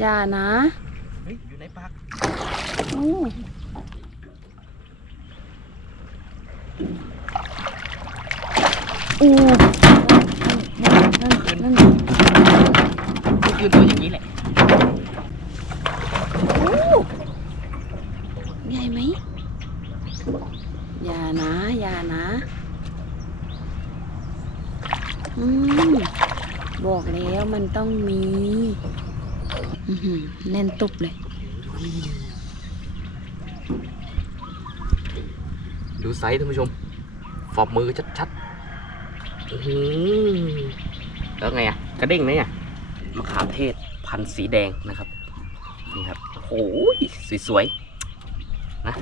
อย่านะเฮ้ยอยู่ในปากอู้อู้นั่นนั่นนั่นยืนตัวอย่างนี้แหละอู้ใหญ่ไหมอย่านะอย่านะอืมบอกแล้วมันต้องมีอือหือ แน่นตุบเลย ดูไซส์ท่านผู้ชมฟอบมือชัดๆแล้วไงอะ กระเด้งไหมอะมะขามเทศพันธุ์สีแดงนะครับ นี่ครับ โอ้ยสวยๆ นะ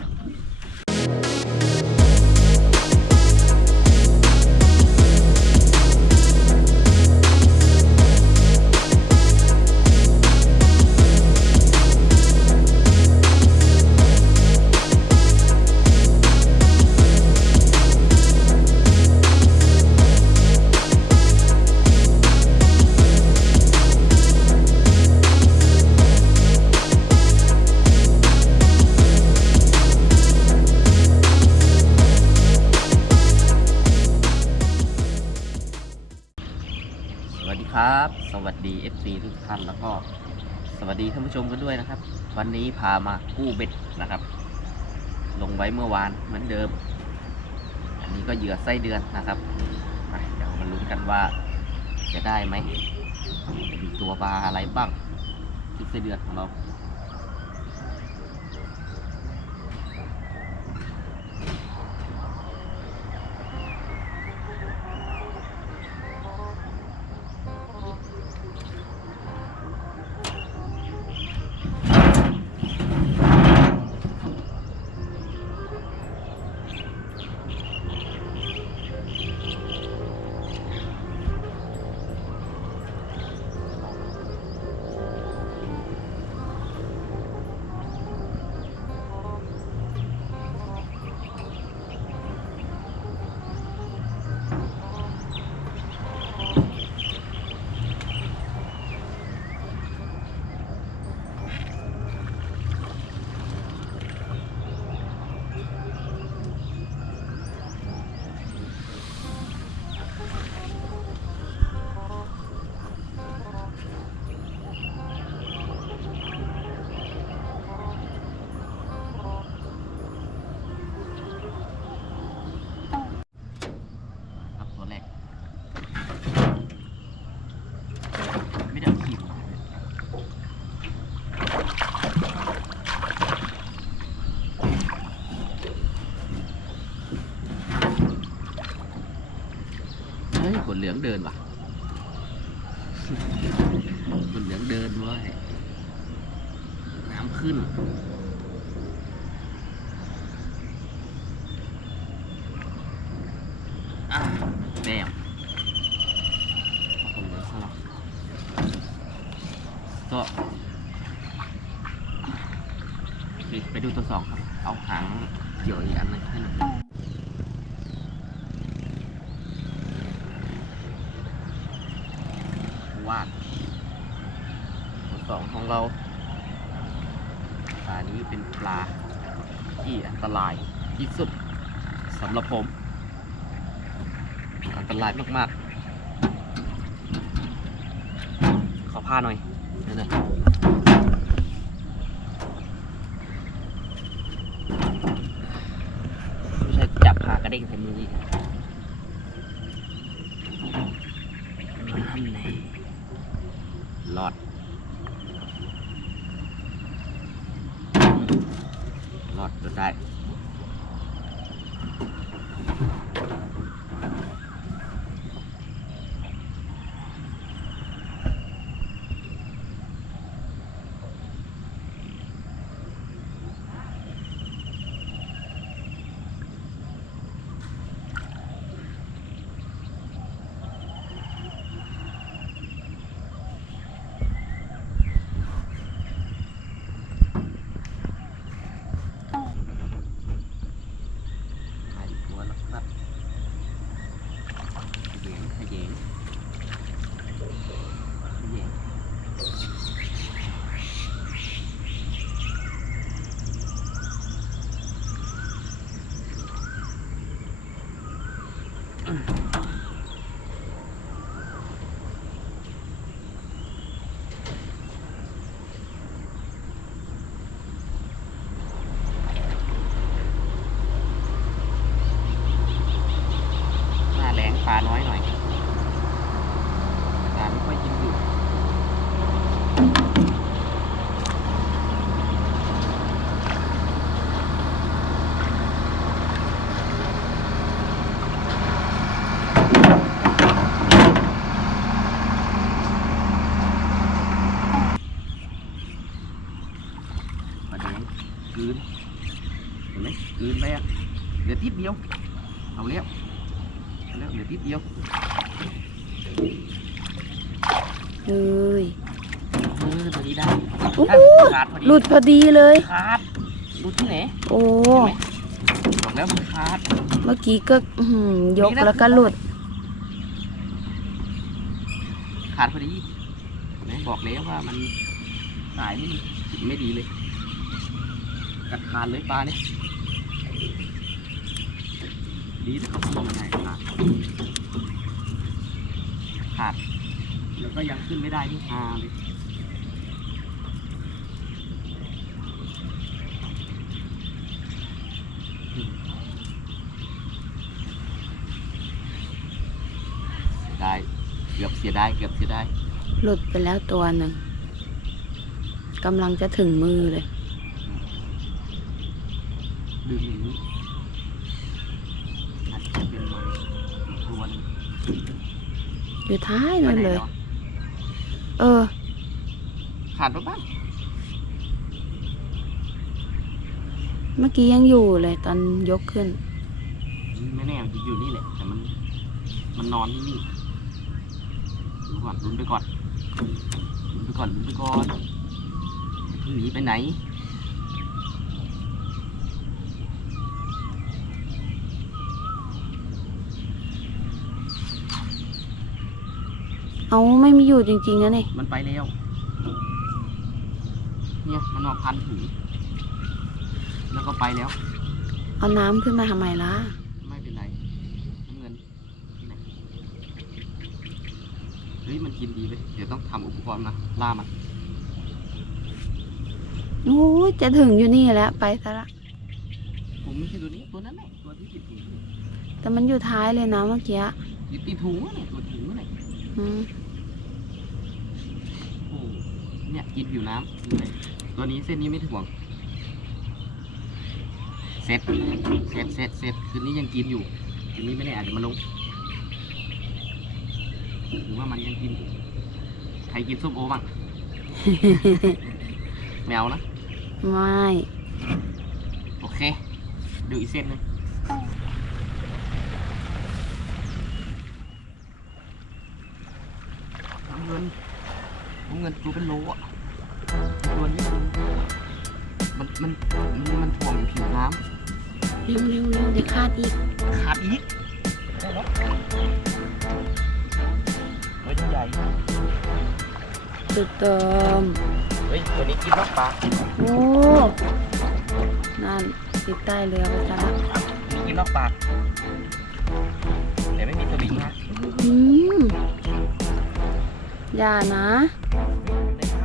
FC ทุกท่านแล้วก็สวัสดีท่านผู้ชมกันด้วยนะครับ วันนี้พามากู้เบ็ดนะครับ ลงไว้เมื่อวานเหมือนเดิม อันนี้ก็เหยื่อไส้เดือนนะครับเดี๋ยวมาลุ้นกันว่าจะได้ไหมมีตัวปลาอะไรบ้างที่ไส้เดือนของเรา นเหลืองเดินว่ะขนเหลืองเดินเว้ยน้ำขึ้นอะแมวคนเดียก็ไปดูตัวสองครับ เอาหางเกี่ยวอีกอันนึงให้หน่อยวาดตัวสอง ของเราปลานี้เป็นปลาที่อันตรายที่สุดสำหรับผม อันตรายมากๆ ขอผ้าหน่อยนั่นเลยไม่ใช่จับผ้ากระเด้งใส่มืออี Mm-hmm. เหลือติดเดียว เอาแล้วเอาแล้วเหลือติดเดียวเฮ้ยเออตัวนี้ได้โอ้โหขาดพอดีหลุดพอดีเลย ขาดหลุดที่ไหนโอ้บอกแล้วมันขาดเมื่อกี้ก็อื้อหือยกนี่นะแล้วก็หลุด ขาดพอดีเห็นไหมบอกแล้วว่ามันสายไม่ไม่ดีเลยกัดขาดเลยปลาเนี่ย ดีแต่เขาพูดยังไงขาดขาดแล้วก็ยังขึ้นไม่ได้ที่ฮาเลยเสียดายเกือบเสียดายเกือบเสียดายหลุดไปแล้วตัวหนึ่งกำลังจะถึงมือเลย ดึงอย่างนี้อาจจะเป็นมันอีกตัวหนึง อยู่ท้ายไปนั่นไหนเลยแล้วอะเออ ขาดไปบ้างเมื่อกี้ยังอยู่เลยตอนยกขึ้น ไม่แน่มันจะอยู่นี่แหละ แต่มัน มันนอนนิ่งดูก่อนลุ้นไปก่อนลุ้นไปก่อนลุ้นไปก่อนอย่าเพิ่งหนีไปไหน เอาไม่มีอยู่จริงๆนะนี่ มันไปแล้ว เนี่ยมันมาพันถุงแล้วก็ไปแล้ว เอาน้ำขึ้นมาทำไมล่ะ ไม่เป็นไรน้ำเงินนี่แหละเฮ้ยมันกินดีเว้ยเดี๋ยวต้องทำอุปกรณ์มาล่ามันโอ้ยจะถึงอยู่นี่แล้วไปซะละ ผมไม่ใช่ตัวนี้ตัวนั้นแหละตัวที่ติดถุงแต่มันอยู่ท้ายเลยนะเมื่อกี้ ติดติดถุงอะเนี่ยตัวถุงอะ เนี่ยอืมโอ้เนี่ยกินผิวน้ำนี่เลยตัวนี้เส้นนี้ไม่ถ่วงเสร็จเสร็จเสร็จเสร็จคืนนี้ยังกินอยู่คืนนี้ไม่แน่อาจจะมาลงผมว่ามันยังกินอยู่ใครกินส้มโอบ้างแมวนะ ไม่ โอเค ดูอีกเส้นหนึงน้ำเงินน้ำเงินตัวเป็นโลอะตัวนี้มันมันมันมันถ่วงอยู่ผิวน้เร็วเร็วเร็วเดี๋ยวคาดอีกำขาดอีกตัวใหญ่สุดเติม เฮ้ยตัวนี้กินนอกปลาโอ้ นั่นติดใต้เรือไปซะละนี่กินนอกปลาแต่ไม่มีสวิงนะ อย่านะในปลา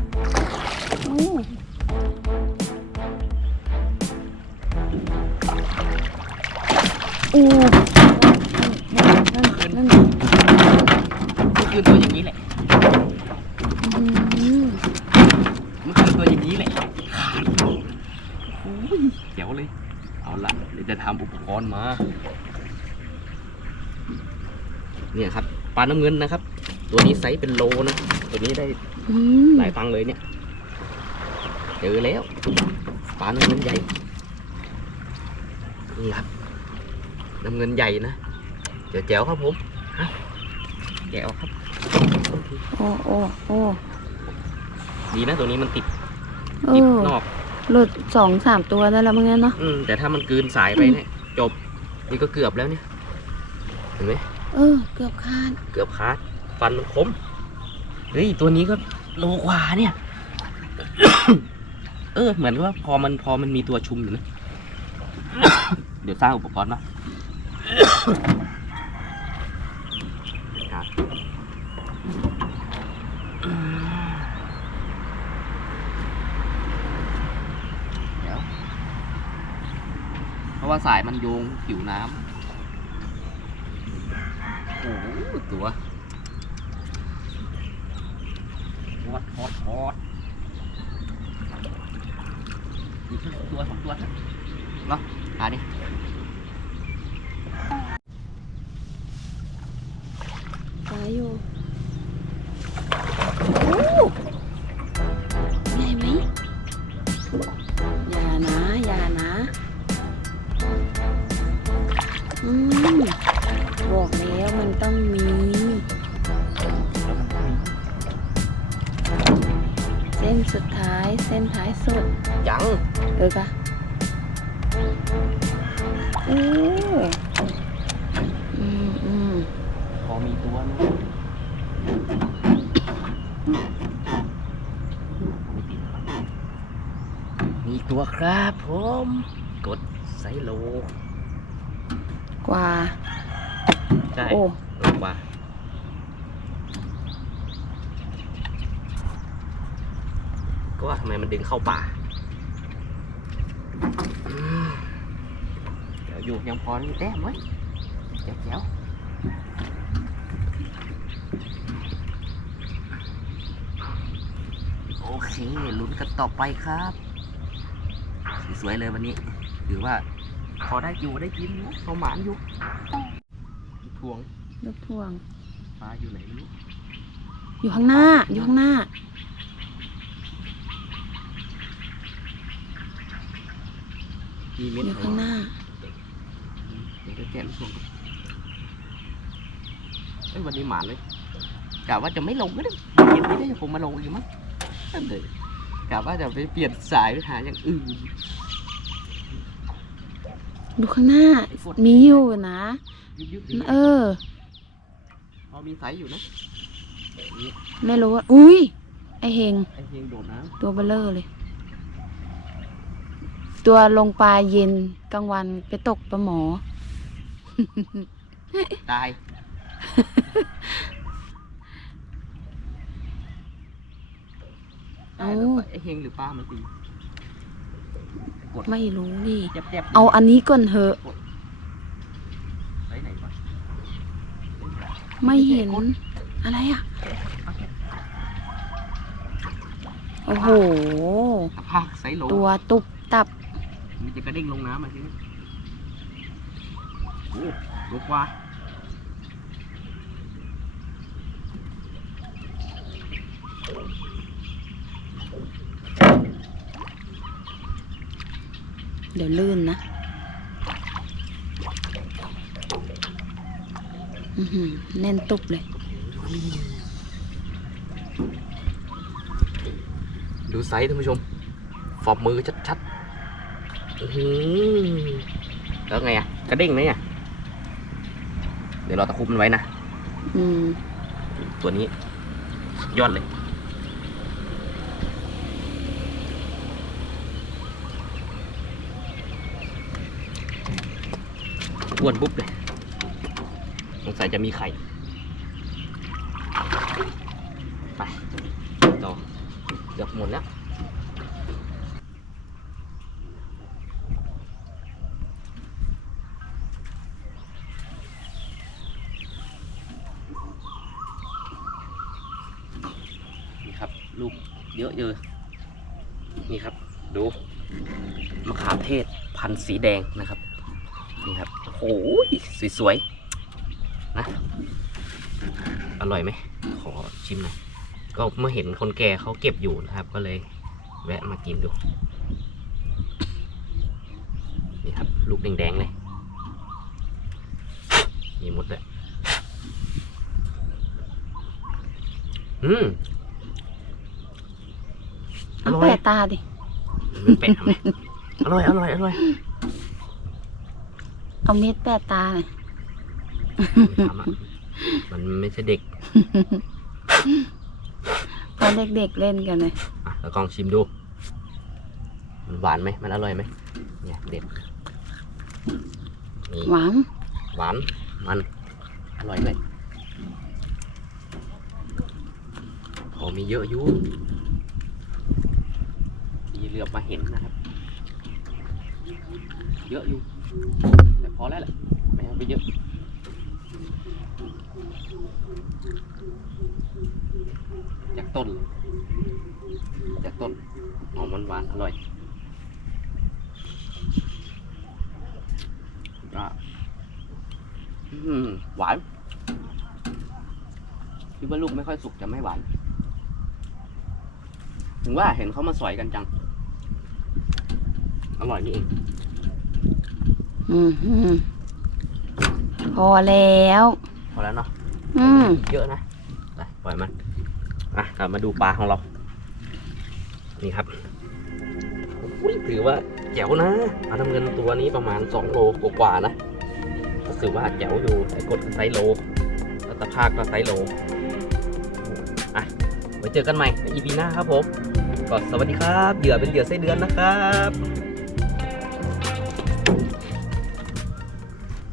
โอ้โอ้นั่นนั่นนั่นมันคือตัวอย่างนี้แหละอืมมันคือตัวอย่างนี้แหละขาดโอ้ยเจ๋วเลย เอาละเดี๋ยวจะทำอุปกรณ์มา เนี่ยครับปลาน้ำเงินนะครับ ตัวนี้ไซส์เป็นโลนะ ตัวนี้ได้อืมหลายตังค์เลยเนี่ย เจอแล้วปลาน้ำเงินใหญ่ นี่ครับ น้ำเงินใหญ่นะเดี๋ยวแจ๋วครับผมฮะแจ๋วครับ โอ้โอ้โอ้ดีนะตัวนี้มันติดเอติดอนอก หลุดสองสามตัวได้แล้วมั้งเนี่ยเนาะอืมแต่ถ้ามันกลืนสายไปเนี่ย จบ นี่ก็เกือบแล้วเนี่ย เห็นไหม เออ เกือบคาด เกือบขาด ฟันมันคมเฮ้ยตัวนี้ก็โลกว่าเนี่ย เออ เหมือนว่าพอมันพอมันมีตัวชุมอยู่นะ เดี๋ยวสร้างอุปกรณ์มาเดี๋ยวเพราะว่าสายมันโยงผิวน้ำโอ้โหตัวฮอดฮอดฮอดอีกสักตัวสองตัวเถอะ เน มีตัวครับผมกดไซโล กว่า ใช่โอ้ ลงมาก็ว่าทำไมมันดึงเข้าป่าอืมเดี๋ยวอยู่ยังพอมีแต้มไว้แจ๋วแจ๋วโอเค ลุ้นกันต่อไปครับ สวยๆเลยวันนี้ ถือว่าพอได้อยู่ได้กินอยู่พอหมานอยู่ทวงลูกพวงปลาอยู่ไหนไม่รู้อยู่ข้างหน้า อยู่ข้างหน้า มีเม็ดอยู่ข้างหน้า เดี๋ยวจะแกะลูกทวงก่อนเอ้ยวันนี้หมานเลยกะว่าจะไม่ลงก็ได้เย็นนี้ได้ผมมาลงอีกมั้งนั่น เลยกะว่าจะไปเปลี่ยนสายไปหาอย่างอื่น ดูข้างหน้าไอ้ฝนมีอยู่นะ ยุบยุบเออ พอมีสายอยู่นะนี่ไม่รู้ว่า อุ้ย ไอเฮง ไอ้เฮงโดดน้ตัวเบลเลอร์เลย ตัวลงปลาเย็นกลางวันไปตกปลาหมอำตาย เอ้าไอ้เฮงหรือปลามันตีกดไม่รู้ดิแจ็บๆเอาอันนี้ก่อนเถอะไซส์ไหนวะไม่เห็น อะไรอะ โอ้โห สภาพไซส์โหลตัวตุบตับ มันจะกระเด้งลงน้ำมาทีนี้โอ้ลูกว่า เดี๋ยวลื่นนะอือหือแน่นตุบเลย ดูไซส์ท่านผู้ชมฝอบมือชัดๆอือแล้วไงอะ กระเด้งไหมอะ เดี๋ยวเราตะคุบมันไว้นะอืมตัวนี้ ยอดเลย อ้วนปุ๊บเลยสงสัยจะมีไข่ ไปต่อเกือบหมดแล้วนี่ครับ ลูกเยอะเยอะนี่ครับ ดู มะขามเทศพันธุ์สีแดงนะครับ นี่ครับโอ้โหสวยๆนะอร่อยไหมขอชิมหน่อยก็เมื่อเห็นคนแก่เขาเก็บอยู่นะครับ ก็เลยแวะมากินดูนี่ครับ ลูกแดงๆเลยมีหมดเลยอืมอเอาร่อยแปะตาดิมันเป็ดทำไมอร่อย อร่อย อร่อย เอาเม็ดแปะตาหน่อยไม่ทำอะมันไม่ใช่เด็กพอเด็กๆเล่นกันเลยอะแล้วกลองชิมดู มันหวานไหมมันอร่อยไหมเนี่ยเด็ดนี่หวานหวานมันอร่อยเลยพอมีเยอะอยู่มีเหลือบมาเห็นนะครับ เยอะอยู่ แต่พอแล้วแหละไม่เอาไปเยอะจากต้นเลยจากต้นหอมหวานอร่อยหวานคิดว่าลูกไม่ค่อยสุกจะไม่หวาน ถึงว่าเห็นเขามาสอยกันจัง อร่อยนี่เอง อืมอืมพอแล้ว พอแล้วเนาะอืมเยอะนะไปปล่อยมันอะกลับมาดูปลาของเรา นี่ครับอุ้ยถือว่าแจ๋วนะปลาน้ำเงินตัวนี้ประมาณ2โลกว่าๆนะก็ถือว่าแจ๋วอยู่ไอ้กดก็ไซส์โลแล้วตะภาคก็ไซส์โลอะไว้เจอกันใหม่ใน EP หน้าครับผมก็สวัสดีครับ เหยื่อเป็นเหยื่อไส้เดือนนะครับ